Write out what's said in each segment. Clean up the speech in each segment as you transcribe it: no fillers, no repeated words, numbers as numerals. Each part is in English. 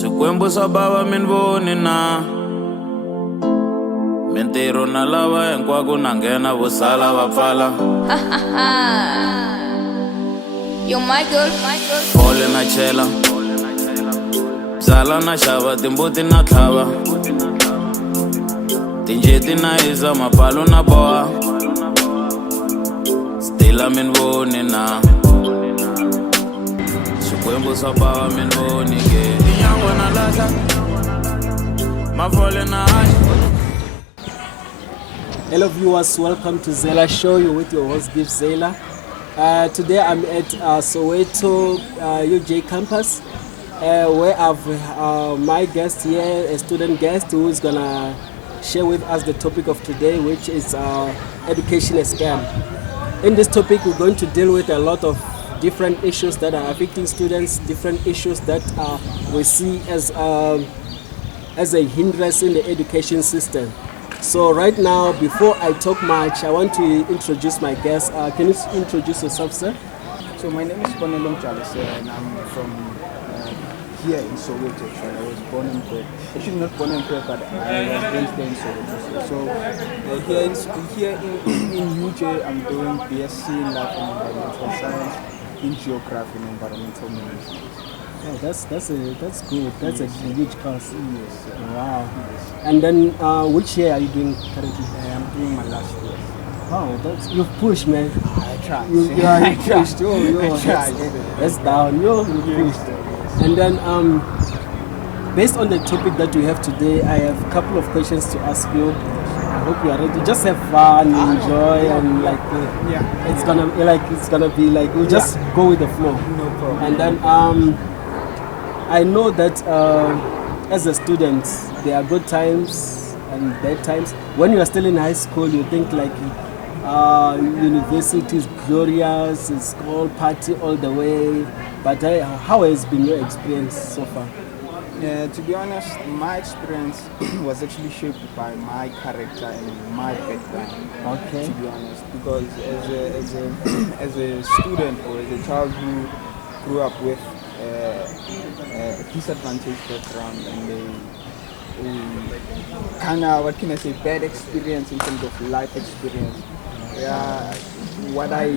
Swikwembu swa bava mi ni voni na mintirho na lava hinkwako na nghena vo sala va pfala Yo, Michael. fole na chela byala na xava timbuti na tlhava tinjeti na hisa mapalu na boha stila mi ni voni na Swikwembu swa bava mi ni voni ke tinyangwa na lahla mafole na haxa. Hello viewers, welcome to Zeiler Show. You're with your host, Gift Zeiler. Today I'm at Soweto UJ campus where I've my guest here, a student guest who is gonna share with us the topic of today, which is education scam. In this topic, we're going to deal with a lot of different issues that are affecting students, different issues that we see as a hindrance in the education system. So right now, before I talk much, I want to introduce my guest. Can you introduce yourself, sir? So my name is Coiled, and I'm from here in Soweto. I was born and bred. Actually, not born and bred, but I was raised there in Soweto. So here in UJ, I'm doing BSc in Life and Environmental Science, in Geography and Environmental Management. Oh, that's good. That's a huge course. Yes. Wow. Yes. And then, which year are you doing currently? I'm doing my last year. Oh, you've pushed, man. I tried. You pushed. I tried. That's down. You pushed. And then, based on the topic that we have today, I have a couple of questions to ask you. I hope you are ready. Just have fun, enjoy, and it's gonna be like we'll just go with the flow. No problem. And then, I know that as a student, there are good times and bad times. When you are still in high school, you think like university is glorious, it's all party all the way. But how has been your experience so far? To be honest, my experience was actually shaped by my character and my background. Okay. To be honest, because as a student or as a child who grew up with a disadvantaged background and a kind of, what can I say, bad experience in terms of life experience. What I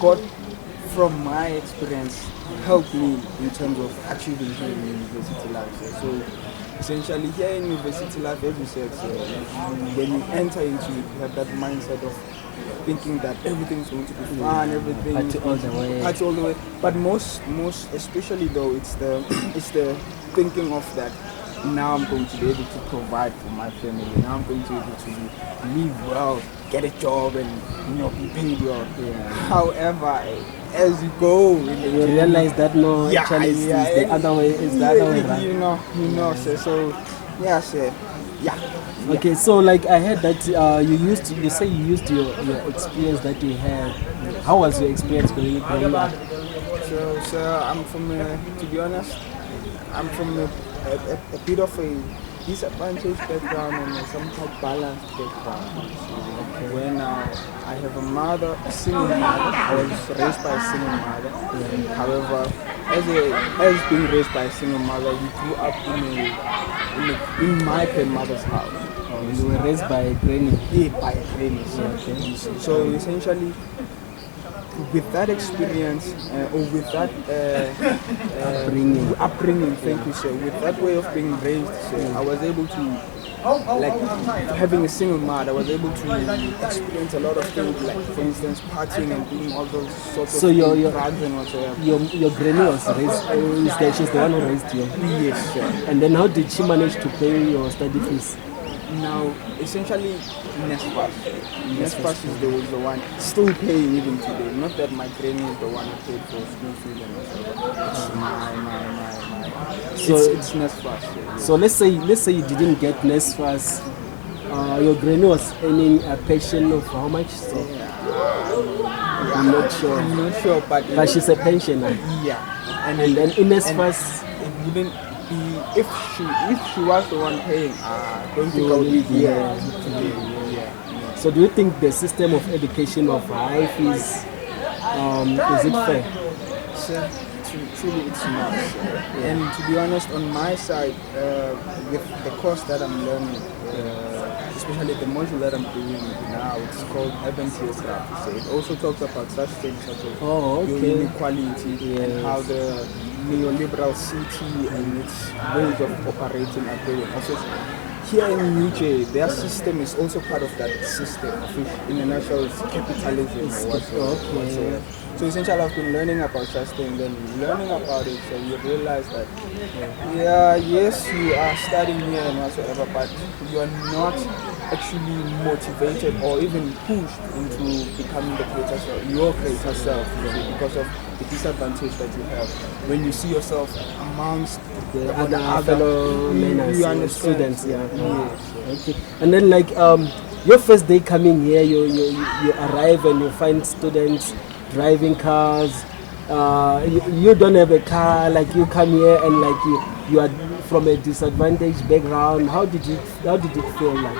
got from my experience helped me in terms of achieving here in university life. So essentially here in university life, as you said, when you enter into it, you have that mindset of thinking that everything's going to be fun, everything Party all the way. But most especially though, it's the thinking of that. Now I'm going to be able to provide for my family. Now I'm going to be able to live well, get a job, and be paid well. Yeah. However, as you go, You realize that actually it's the other way. It's the other way, right? So sir. Yeah. Okay, so like I heard that you say you used your experience that you had. How was your experience growing up? So I'm from, to be honest, I'm from a bit of a disadvantaged background and a somewhat balanced background. When I have a mother, a single mother, I was raised by a single mother. However, as being raised by a single mother, we grew up in my grandmother's house. You were raised by a granny? Yeah, by a granny. Okay. So essentially, with that experience or with that upbringing, thank you, sir. With that way of being raised, sir, I was able to, like having a single mother, I was able to experience a lot of things, like for instance, partying and doing all those sorts of drugs and whatsoever. Your granny was raised. She's the one who raised you. Yes, sir. And then how did she manage to pay your study fees? Now, essentially, NSFAS is the one still paying even today. Not that my granny is the one who paid for school fees and whatever. It's NSFAS. So let's say you didn't get NSFAS. Your granny was earning a pension of how much? So I'm not sure, but she's a pensioner. Yeah, and then in NSFAS, it wouldn't. If she was the one paying, don't think I would be here today. So do you think the system of education of high fees is it fair? Sir, truly it's not. And to be honest, on my side, with the course that I'm learning, especially the module that I'm doing now, it's called urban geography. So it also talks about such things such as your inequality and how the neoliberal city and its ways of operating are going. Also, here in UJ, their system is also part of that system, which in a nutshell is capitalism or whatsoever. So essentially I've been learning about such things, and learning about it, so you realize that, yes, you are studying here and whatsoever, but you are not actually motivated or even pushed into becoming the greater self, your greater self, because of the disadvantage that you have when you see yourself amongst the other fellow men students. Yes. Okay. And then like your first day coming here, you arrive and you find students driving cars. You don't have a car, like you come here and like you are from a disadvantaged background. How did it feel like?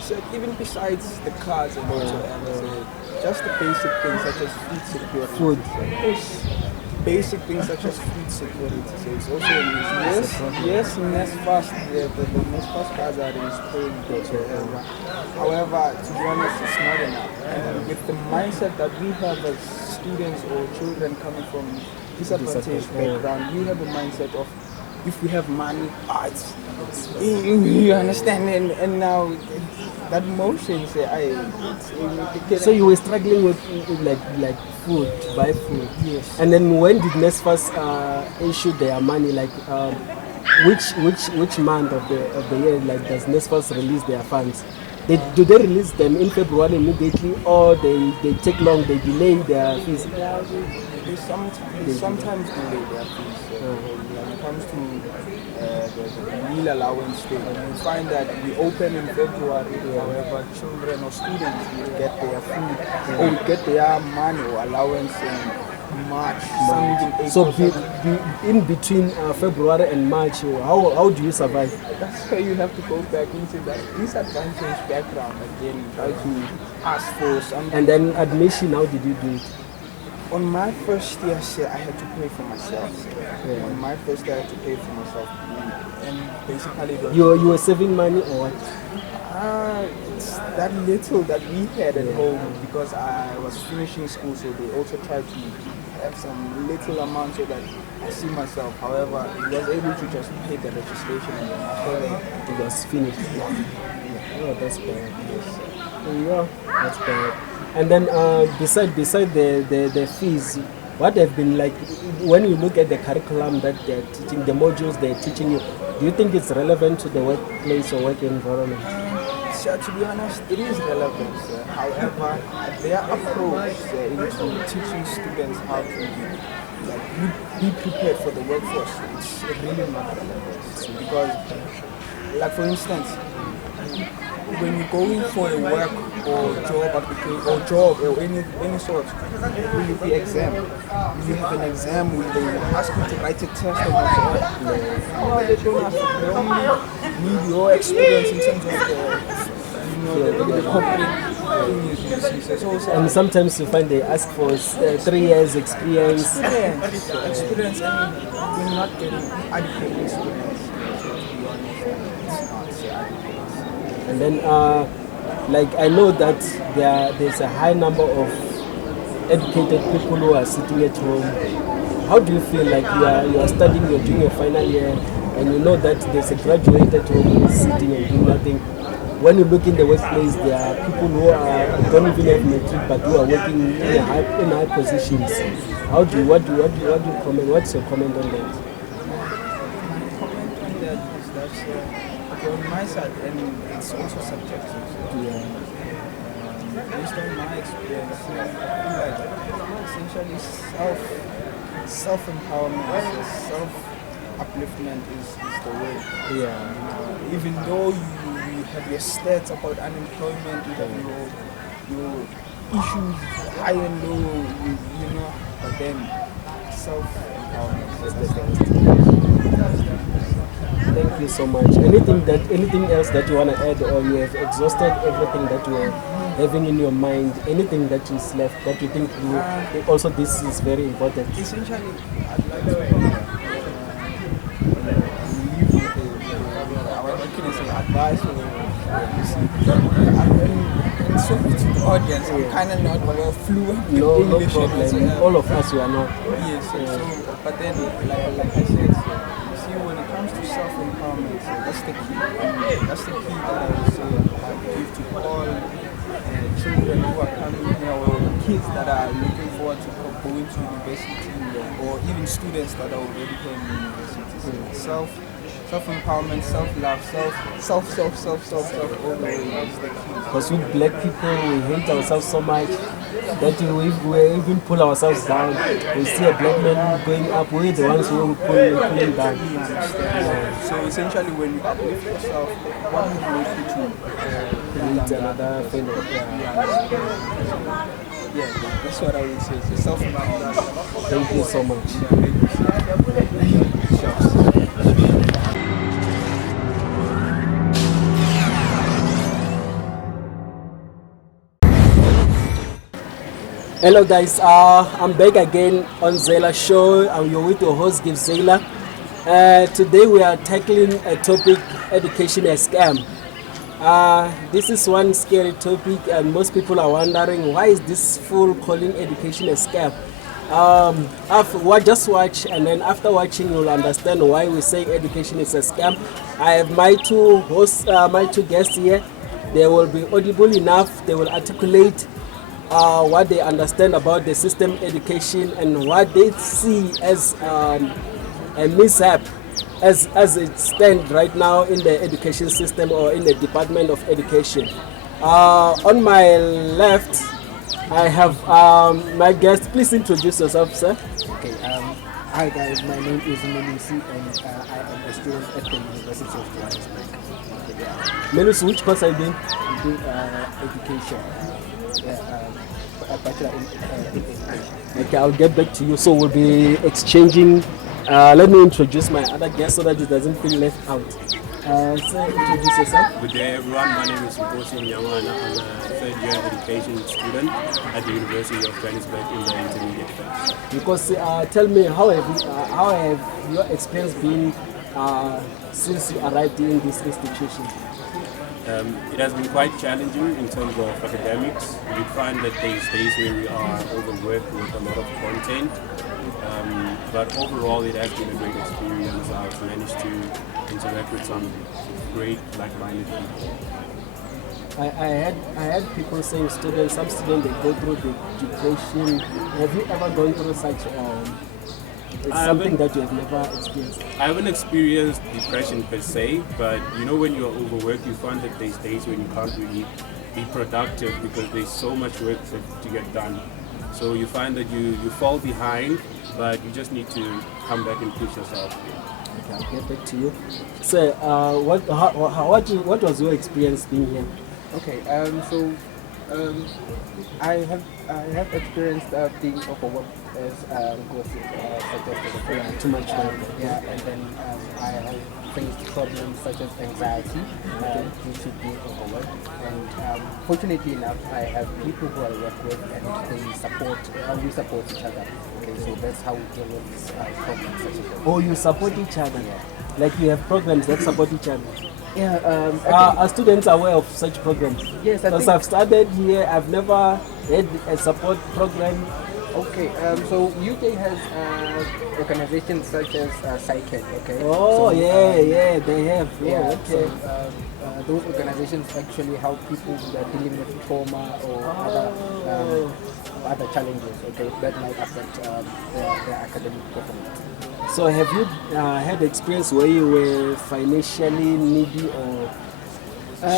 So even besides the cars and whatsoever, just the basic things such as food security. Yes. Basic things such as food security. So it's also an issue. Yes, NESFAS, the NESFAS cars are installed whatsoever. However, to be honest, it's not enough. And with the mindset that we have as students or children coming from disadvantaged background, we have a mindset of, if we have money, you understand, and now that motion say, so you were struggling with like food, to buy food. Yes. And then when did NESFAS issue their money? Like which month of the year like does NESFAS release their funds? Do they release them in February immediately, or they take long, they delay their fees? They sometimes delay their fees. When it comes to the meal allowance thing, you find that we open in February, however, children or students will get their food or will get their money or allowance in March. So in between February and March, how do you survive? That's why you have to go back into that disadvantaged background again, try to ask for something. And then admission, how did you do it? On my first year, I had to pay for myself. On my first year, I had to pay for myself. And basically, you were saving money or what? It's that little that we had at home, because I was finishing school, so they also tried to have some little amount so that I see myself. However, I was able to just pay the registration and then after that it was finished. Oh, that's bad. Yeah, that's bad. And then beside the fees, what have been like, when you look at the curriculum that they're teaching, the modules they're teaching you, do you think it's relevant to the workplace or work environment? So to be honest, it is relevant. However, their approach into teaching students how to be prepared for the workforce, it's really not relevant. Because, like for instance, when you go in for a work or job application or job or any sort, will you be exam? If you have an exam, will they ask you to write a test or whatsoever? No, they don't ask you. They only need your experience in terms of the corporate things. And sometimes you find they ask for 3 years experience. Experience, and you're not getting adequate experience. And then, like I know that there's a high number of educated people who are sitting at home. How do you feel like you are studying, you're doing your final year, and you know that there's a graduate at home who is sitting and doing nothing? When you look in the workplace, there are people who don't even have matric but who are working in high positions. What do you comment? What's your comment on that? My comment on that is that on my side, and it's also subjective. Based on my experience, I feel like essentially self-empowerment, self-upliftment is the way. Even though you have your stats about unemployment, you have your issues high and low, you know, but then self-empowerment is the Thank you so much. Anything else that you want to add, or you have exhausted everything that you have? having in your mind anything that is left that you think also this is very important? Essentially, I'd like to leave advice or and so to the audience. I'm kind of not fluent in No English. problem. All of us we are not. Yes, so, but then, like I said, you see, when it comes to self-empowerment, that's the key. That's the key that I would say I give to all children who are coming here, or kids that are looking forward to going to university, or even students that are already here in university. Self-empowerment, self-love, self, all the way is the key. Because with black people, we hate ourselves so much that we even pull ourselves down. We see a black man going up, we're the ones who pull him down. So essentially, when you uplift yourself, what would make you to Meet another fellow. Yeah, that's what I would say. So self-empowerment. Thank you so much. Hello guys, I'm back again on Zeiler Show. I'm your with your host, Zeiler. Today we are tackling a topic, education as scam. This is one scary topic and most people are wondering why is this fool calling education a scam. Just watch, and then after watching you'll understand why we say education is a scam. I have my two hosts, my two guests here. They will be audible enough, they will articulate what they understand about the system education and what they see as a mishap as it stands right now in the education system or in the Department of Education. On my left, I have my guest. Please introduce yourself, sir. Okay, hi guys, my name is Melusi and I am a student at the University of Johannesburg. Melusi, which course are you doing? I'm doing education. A bachelor in education. Okay, I'll get back to you. So we'll be exchanging. Let me introduce my other guest so that it doesn't feel left out. So introduce yourself. Good day everyone, my name is Nkosi Nyamwana. I'm a third year education student at the University of Johannesburg in the intermediate phase. Because tell me, how have your experience been since you arrived in this institution? It has been quite challenging in terms of academics. You find that there's days where we are overworked with a lot of content, but overall it has been a great experience. I've managed to interact with some great like-minded people. I had people saying some students they go through the depression. Have you ever gone through such something that you have never experienced? I haven't experienced depression per se, but you know when you're overworked, you find that there's days when you can't really be productive because there's so much work to get done. So you find that you fall behind, but you just need to come back and push yourself. Okay, I'll get back to you. So, what was your experience being here? Okay, I have experienced being overworked as suggested. Too much work. Yeah, and then I have faced problems such as anxiety due to being overworked. And fortunately enough, I have people who I work with and we support each other. Okay, so that's how we deal with problems such as that. Oh, you support each other? Yeah. Like you have programs that support each other? Yeah. Are students aware of such programs? Yes, I because think. I've started here, I've never had a support program. Okay, so UK has organizations such as Cycle, okay? Oh, so, yeah, they have. Yeah, Oh, okay. so those organizations actually help people who are dealing with trauma or other challenges, okay, that might affect their academic performance. So have you had experience where you were financially needy or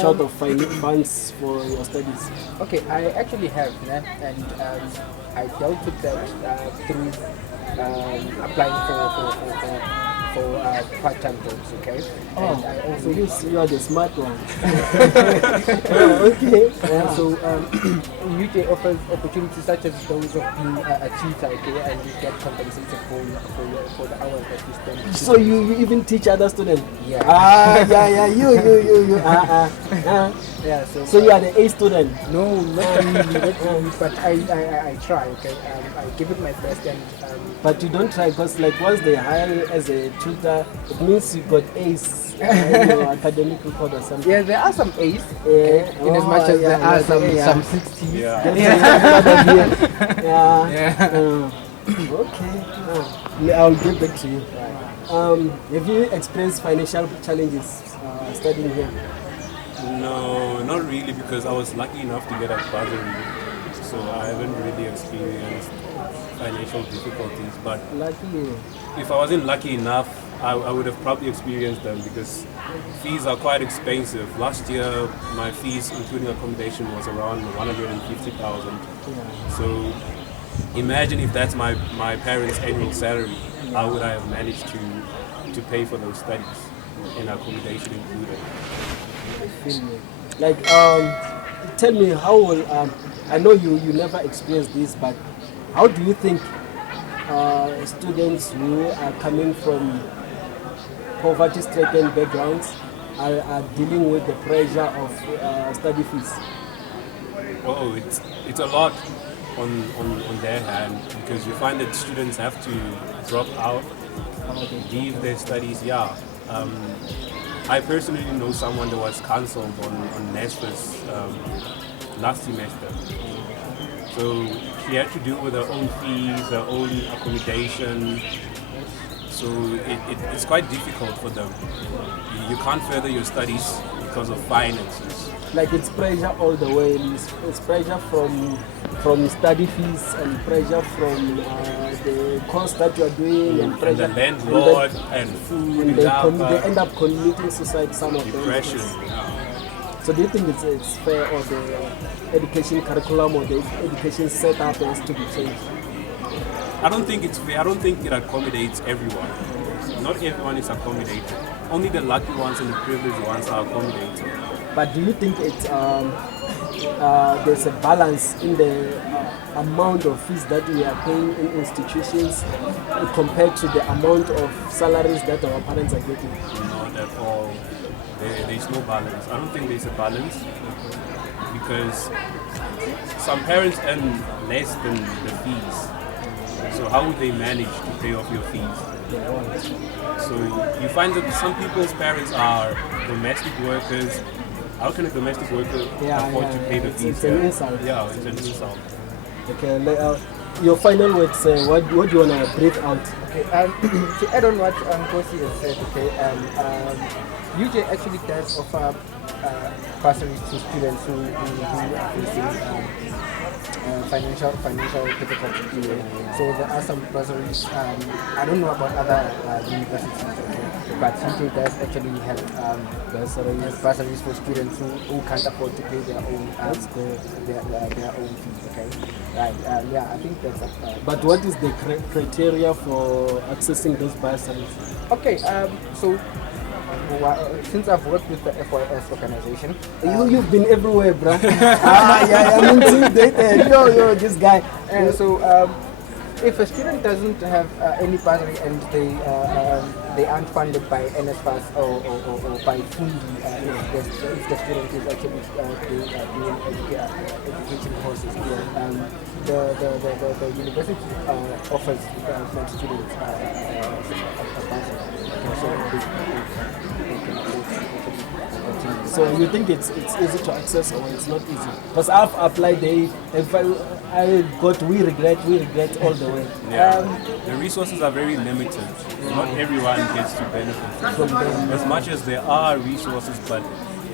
short of funds for your studies? Okay, I actually have, and I dealt with that through applying for part-time jobs, okay? And I also you are the smart one. Okay. so UJ offers opportunities such as those of being a tutor, okay, and you get compensated for the hours that you spend. So you even teach other students? Yeah. Yeah. You. Yeah. So you are the A student? No, not really, but I try, okay? I give it my best and. But you don't try because like once they hire you as a tutor, it means you got A's in your academic record or something. Yeah, there are some A's, okay, in as much as there are some 60s. Yeah. Okay. I'll get back to you. Have you experienced financial challenges studying here? No, not really, because I was lucky enough to get a bursary, so I haven't really experienced financial difficulties. But Lucky you. if I wasn't lucky enough, I would have probably experienced them, because fees are quite expensive. Last year, my fees, including accommodation, was around 150,000. So imagine if that's my parents' annual salary, how would I have managed to pay for those studies and accommodation included? Like, tell me how will, I know you never experienced this, but how do you think students who are coming from poverty-stricken backgrounds are dealing with the pressure of study fees? Oh, it's a lot on their hand, because you find that students have to drop out, leave their studies. Yeah. I personally know someone that was cancelled on NSFAS last semester. So she had to deal with her own fees, her own accommodation. So it's quite difficult for them. You can't further your studies because of finances. Like it's pressure all the way. It's pressure from study fees and pressure from the course that you are doing and pressure and the landlord and food and they end up committing suicide. Some of them. Depression. So do you think it's fair, or the education curriculum or the education setup has to be changed? I don't think it's fair. I don't think it accommodates everyone. Not everyone is accommodated. Only the lucky ones and the privileged ones are accommodated. But do you think it's there's a balance in the amount of fees that we are paying in institutions compared to the amount of salaries that our parents are getting? Not at all. There's no balance. I don't think there's a balance, because some parents earn less than the fees. So how would they manage to pay off your fees? So you find that some people's parents are domestic workers. How can a domestic worker afford to pay the fees? It's an insult. Yeah, it's an insult. Okay, your final words, what do you want to breathe out? Okay, to add on what Kosi has said, okay, UJ actually does offer bursaries to students who are facing financial difficulties. So there are some bursaries. I don't know about other universities, okay, but UJ does actually have bursaries for students who can't afford to pay their own their own fees. Okay, right? Yeah, I think that's. But what is the criteria for accessing those bursaries? Okay, so. Since I've worked with the FYS organization, you've been everywhere, bro. I'm intimidated. Yo, this guy. So if a student doesn't have any bursary and they aren't funded by NSFAS or by Fundi, if the student is actually doing education courses, the university offers students a bursary. So you think it's easy to access, or it's not easy? Because I've applied, we regret all the way. Yeah. The resources are very limited. Not everyone gets to benefit from them. As much as there are resources, but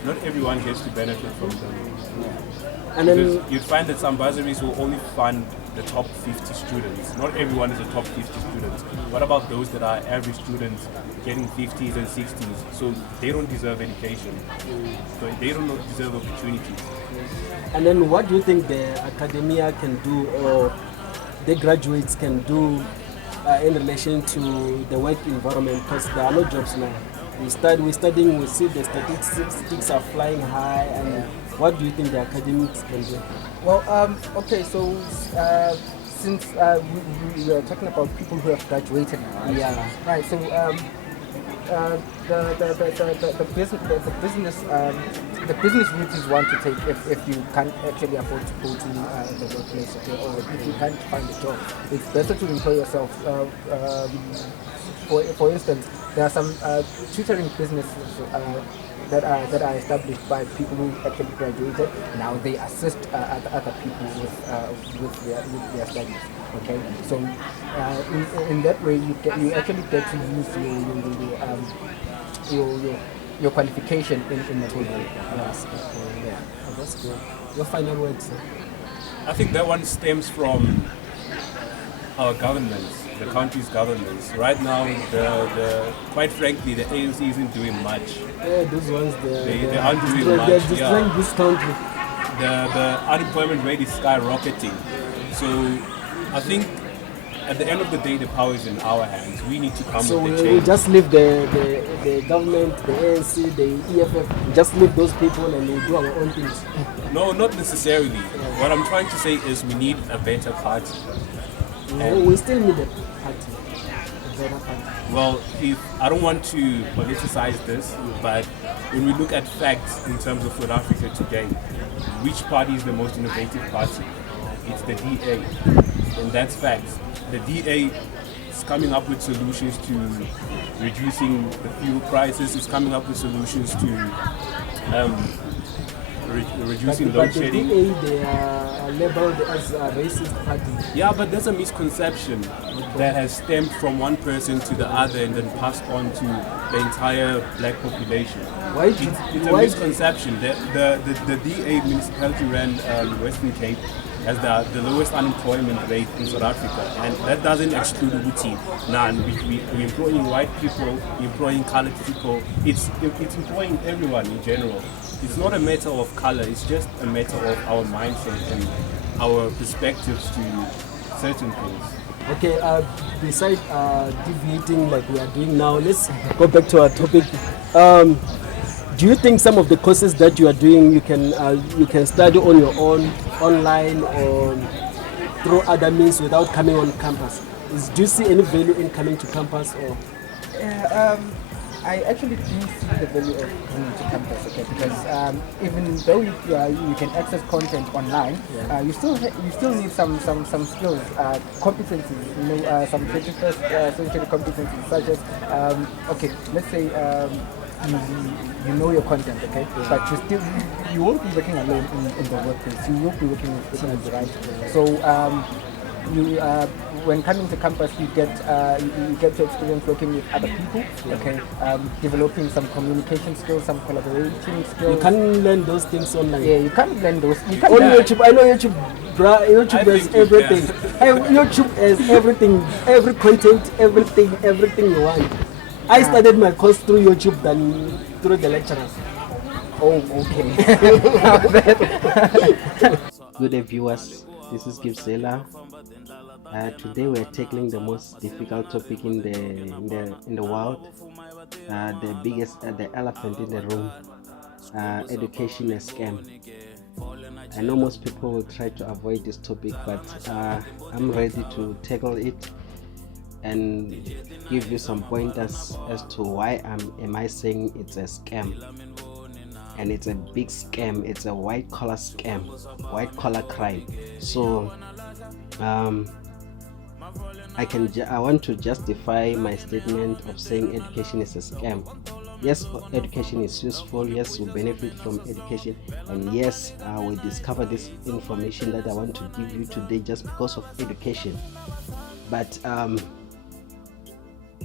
not everyone gets to benefit from them. And then you'd find that some bursaries will only fund the top 50 students. Not everyone is a top 50 students. What about those that are average students getting 50s and 60s? So they don't deserve education. So they don't deserve opportunities. And then what do you think the academia can do, or the graduates can do in relation to the work environment, because there are no jobs now. We're studying, we see the statistics are flying high, and what do you think the academics can do? Well, okay, so since we are talking about people who have graduated now, right? Yeah. Right. So the business route is one to take if you can't actually afford to go to the workplace, okay, or if you can't find a job. It's better to employ yourself. For instance, there are some tutoring businesses that are established by people who actually graduated. Now they assist other people with their studies. Okay, so in that way you actually get to use your qualification in the program. Yes. Yeah. Oh, that's good. Your final words, sir? I think that one stems from our governments, the country's governments. Right now, the quite frankly, the ANC isn't doing much. Yeah, those ones, They aren't doing much. they're destroying this country. The unemployment rate is skyrocketing. So I think at the end of the day, the power is in our hands. We need to come So with the we change. just leave the government, the ANC, the EFF, just leave those people and we'll do our own things. No, not necessarily. What I'm trying to say is we need a better party. We still need a party, a better party. Well, if I don't want to politicize this, but when we look at facts in terms of South Africa today, which party is the most innovative party? It's the DA, and that's facts. The DA is coming up with solutions to reducing the fuel prices. It's coming up with solutions to reducing load But the shedding. DA, they are labeled as a racist party. Yeah, but there's a misconception that has stemmed from one person to the other and then passed on to the entire black population. Why? It's a misconception. The DA municipality ran Western Cape has the lowest unemployment rate in South Africa, and that doesn't exclude Uti. None. We're employing white people, we're employing colored people. It's employing everyone in general. It's not a matter of color. It's just a matter of our mindset and our perspectives to certain things. Okay, besides deviating like we are doing now, let's go back to our topic. Do you think some of the courses that you are doing you can study on your own, online, or through other means without coming on campus? Do you see any value in coming to campus? Or I actually do see the value of coming to campus, okay, because even though you can access content online, you still need some skills, competencies, some 21st century competencies, such as okay, let's say you know your content, okay, but you won't be working alone in the workplace. You will be working with teams, right? So when coming to campus, you get to experience working with other people, okay, developing some communication skills, some collaborating skills. you can learn those things online? Yeah, you can't learn those. You On can't. YouTube, I know YouTube. YouTube has think you everything. YouTube has everything, every content, everything you want. I started my course through YouTube than through the lecturers. Oh, okay. Good day, viewers. This is Zeiler. Today we are tackling the most difficult topic in the world, the biggest, the elephant in the room. Education is scam. I know most people will try to avoid this topic, but I'm ready to tackle it and give you some pointers as to why am I saying it's a scam. And it's a big scam. It's a white collar scam, white collar crime. So I want to justify my statement of saying education is a scam. Yes, education is useful. Yes, we benefit from education, and yes, we discover this information that I want to give you today just because of education. But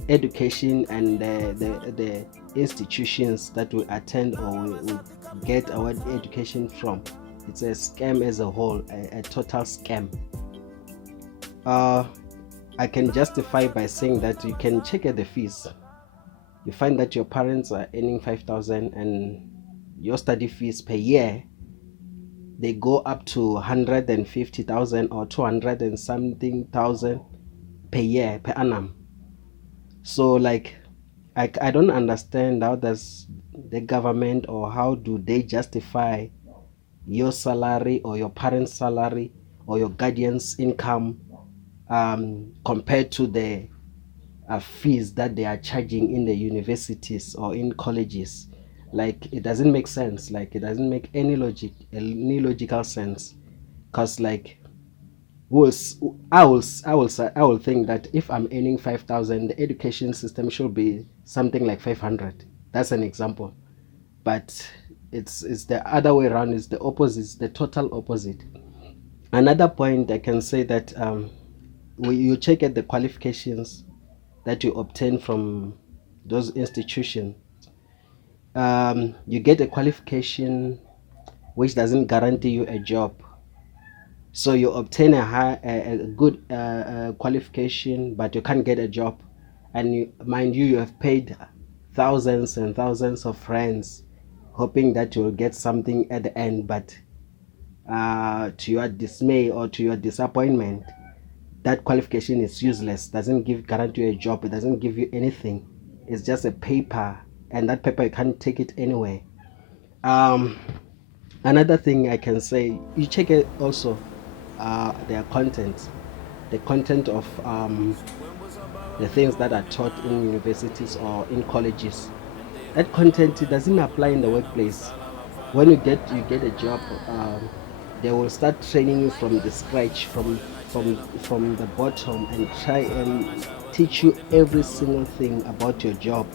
education and the institutions that we attend or we get our education from, it's a scam as a whole, a total scam. I can justify by saying that you can check at the fees. You find that your parents are earning 5,000 and your study fees per year, they go up to 150,000 or 200 and something thousand per year, per annum. So like I don't understand how does the government, or how do they justify your salary or your parents' salary or your guardian's income compared to the fees that they are charging in the universities or in colleges. Like it doesn't make sense. Like it doesn't make any logical sense. Cause like I will think that if I'm earning 5,000, the education system should be something like 500. That's an example, but it's the other way around. It's the opposite. It's the total opposite. Another point I can say that when you check at the qualifications that you obtain from those institutions, you get a qualification which doesn't guarantee you a job. So you obtain a good qualification, but you can't get a job, and mind you, you have paid thousands and thousands of friends, hoping that you will get something at the end. But to your dismay or to your disappointment, that qualification is useless. Doesn't guarantee you a job. It doesn't give you anything. It's just a paper, and that paper you can't take it anywhere. Another thing I can say, you check it also. Their content, the content of the things that are taught in universities or in colleges. That content, it doesn't apply in the workplace. When you get a job, they will start training you from the scratch, from the bottom, and try and teach you every single thing about your job.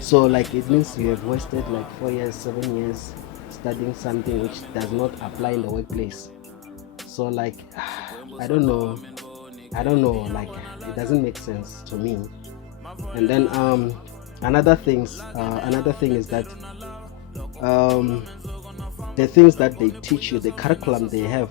So like it means you have wasted like 4 years, 7 years studying something which does not apply in the workplace. So like I don't know, like it doesn't make sense to me. And then another thing is that the things that they teach you, the curriculum they have,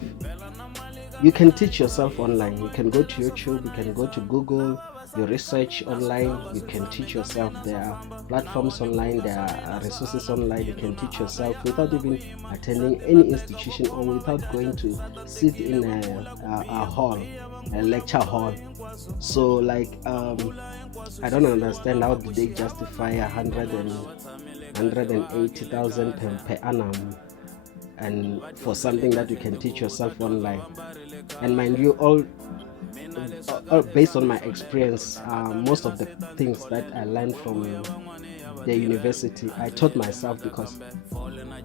you can teach yourself online. You can go to YouTube, you can go to Google, you research online, you can teach yourself. There are platforms online, there are resources online. You can teach yourself without even attending any institution or without going to sit in a hall, a lecture hall. So like I don't understand how do they justify 180,000 per annum, and for something that you can teach yourself online. And mind you, all based on my experience, most of the things that I learned from the university, I taught myself, because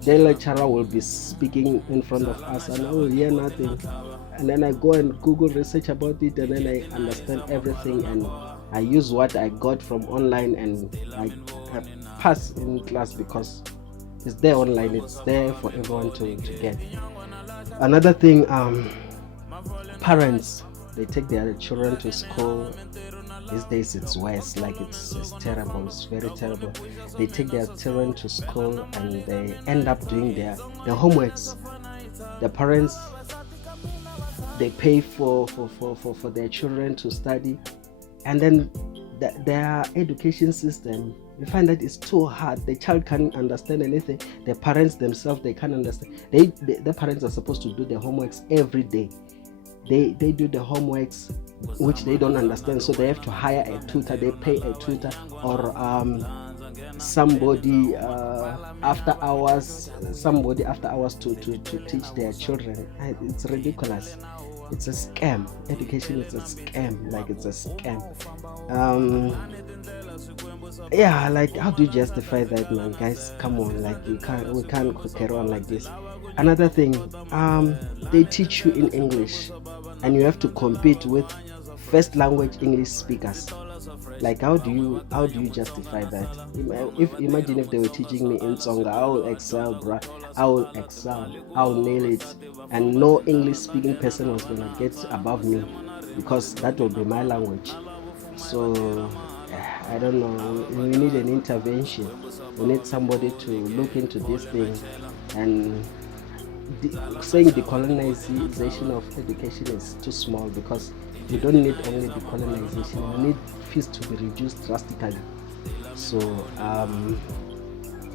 the lecturer will be speaking in front of us and I will hear nothing. And then I go and Google research about it, and then I understand everything, and I use what I got from online, and I pass in class because it's there online, it's there for everyone to get. Another thing, parents, they take their children to school. These days it's worse, like it's terrible, it's very terrible. They take their children to school and they end up doing their homeworks. The parents, they pay for their children to study, and then their education system, you find that it's too hard. The child can't understand anything. The parents themselves, they can't understand. The parents are supposed to do their homeworks every day. They do the homeworks which they don't understand, so they have to hire a tutor. They pay a tutor or somebody after hours to teach their children. It's ridiculous. It's a scam. Education is a scam. Like it's a scam. Yeah, like how do you justify that, man? Guys, come on, like we can't carry on like this. Another thing, they teach you in English, and you have to compete with first language English speakers. Like how do you justify that? Imagine if they were teaching me in Tsonga, I will excel, bruh. I will excel. I'll nail it, and no English speaking person was gonna get above me, because that will be my language. So I don't know. We need an intervention. We need somebody to look into this thing, and saying decolonization of education is too small, because you don't need only decolonization, you need fees to be reduced drastically. So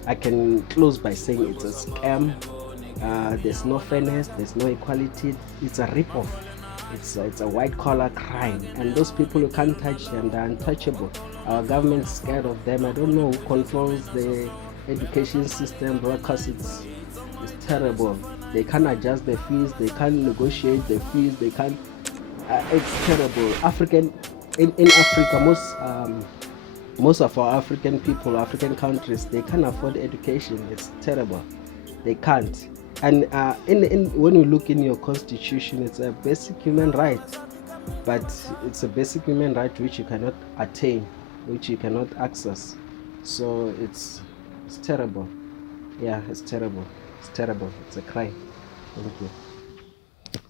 I can close by saying it's a scam. There's no fairness, there's no equality. It's a rip-off. It's a white collar crime, and those people you can't touch them, they're untouchable. Our government's scared of them. I don't know who controls the education system because it's terrible. They can't adjust the fees, they can't negotiate the fees, they can't. It's terrible. In Africa, most of our African people, African countries, they can't afford education. It's terrible. They can't. And when you look in your constitution, it's a basic human right, but it's a basic human right which you cannot attain, which you cannot access. So it's terrible. Yeah, it's terrible. It's terrible. It's a crime. Thank you.